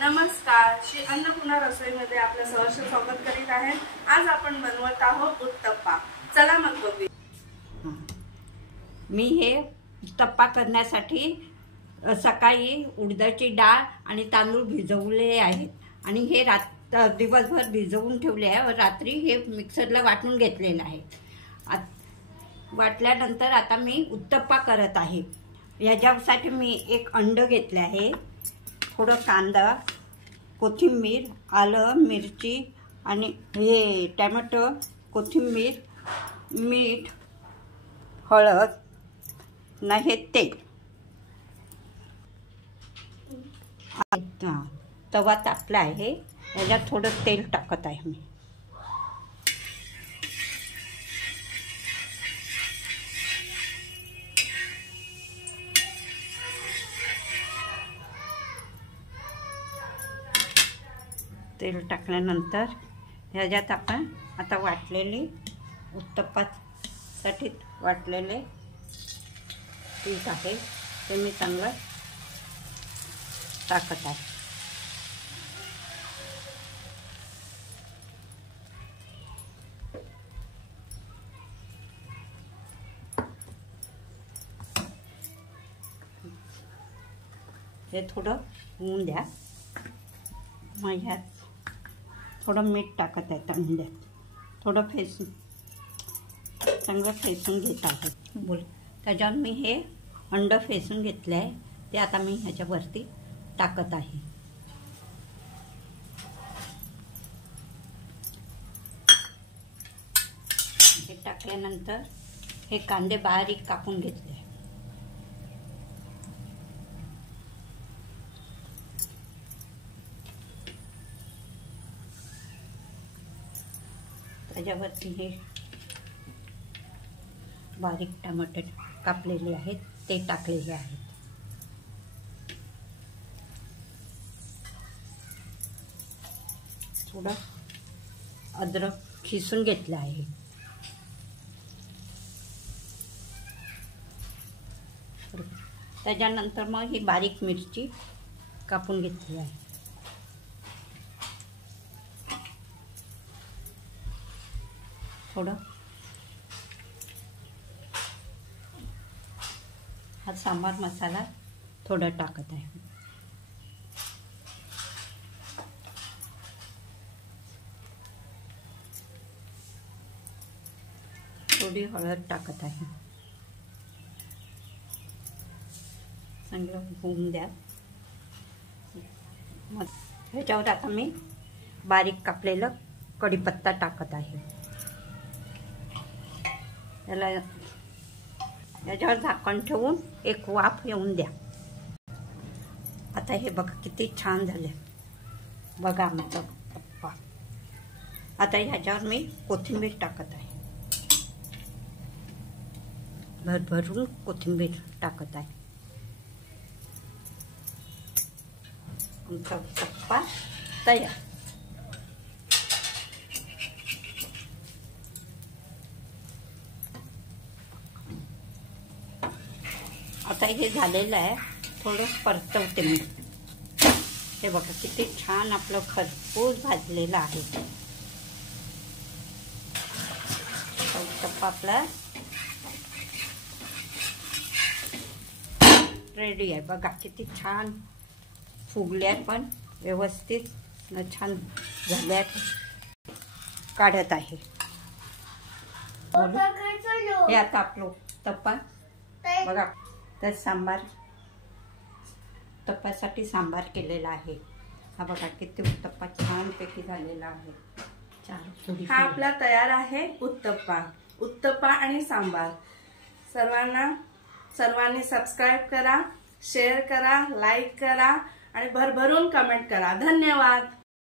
नमस्कार, श्री अन्नपूर्णा रसोईमध्ये आपलं सहर्ष स्वागत करीत आहे। आज आपण बनवत आहोत उत्तप्पा। चला मग बघूया। मी हे उत्तप्पा करण्यासाठी सकाळी उडदाची डाळ आणि तांदूळ भिजवले आहेत आणि हे दिवसभर भिजवून ठेवले आहे। रात्री हे मिक्सरला वाटून घेतलेलं आहे। वाटल्यानंतर आता मी उत्तप्पा करत आहे। याच्यासाठी मी एक अंड घेतले आहे, थोडं कांदा, कोथिंबीर, आलं, मिरची आणि हे टोमॅटो, कोथिंबीर, मीठ, हळद, हे तेल। तवा तापला आहे, याच्यात थोडं तेल टाकत आहे मी। तेल टाकल्यानंतर ह्याच्यात आपण आता वाटलेली उत्तप्पासाठी वाटलेले पीठ आहे ते मी चांगलं टाकत आहे। हे थोडं होऊन द्या। मग ह्यात थोडं मीठ टाकत आहे अंड्यात, थोडं चांगलं फेसून घेत आहे। त्याच्यावर मी हे अंड फेसून घेतलं आहे, ते आता मी ह्याच्यावरती टाकत आहे। हे टाकल्यानंतर हे कांदे बारीक कापून घेतले। त्याच्यावरती हे बारीक टमाटे कापलेले आहेत ते टाकलेले आहेत। थोडं अद्रक खिसून घेतलं आहे। त्याच्यानंतर मग ही बारीक मिरची कापून घेतली आहे। थोडं हा सांबार मसाला थोडा टाकत आहे। थोडी हळद टाकत आहे। चांगलं होऊन द्या। मग ह्याच्यावर आता मी बारीक कापलेलं कढीपत्ता टाकत आहे। याच्यावर झाकण ठेवून एक वाफ येऊन द्या। आता हे बघा किती छान झाले, बघा आमचा उत्तप्पा। आता ह्याच्यावर मी कोथिंबीर टाकत आहे, भरभरून कोथिंबीर टाकत आहे। आमचा उत्तप्पा तयार। आता हे झालेलं आहे, थोडं परतवते मी। हे बघा किती छान आपलं खरपूस भाजलेलं आहे। उत्तप्पा आपला रेडी आहे। बघा किती छान फुगल्या, पण व्यवस्थित छान झाल्या। काढत आहे। हे आता आपलं उत्तप्पा बघा, तर सांबार उत्तप्पासाठी सांबार केलेला आहे। हा बघा किती उत्तप्पा छानपैकी झालेला आहे। हा आपला तयार आहे उत्तप्पा आणि सांबार। सर्वांनी सबस्क्राइब करा, शेअर करा, लाईक करा आणि भरभरून कमेंट करा। धन्यवाद।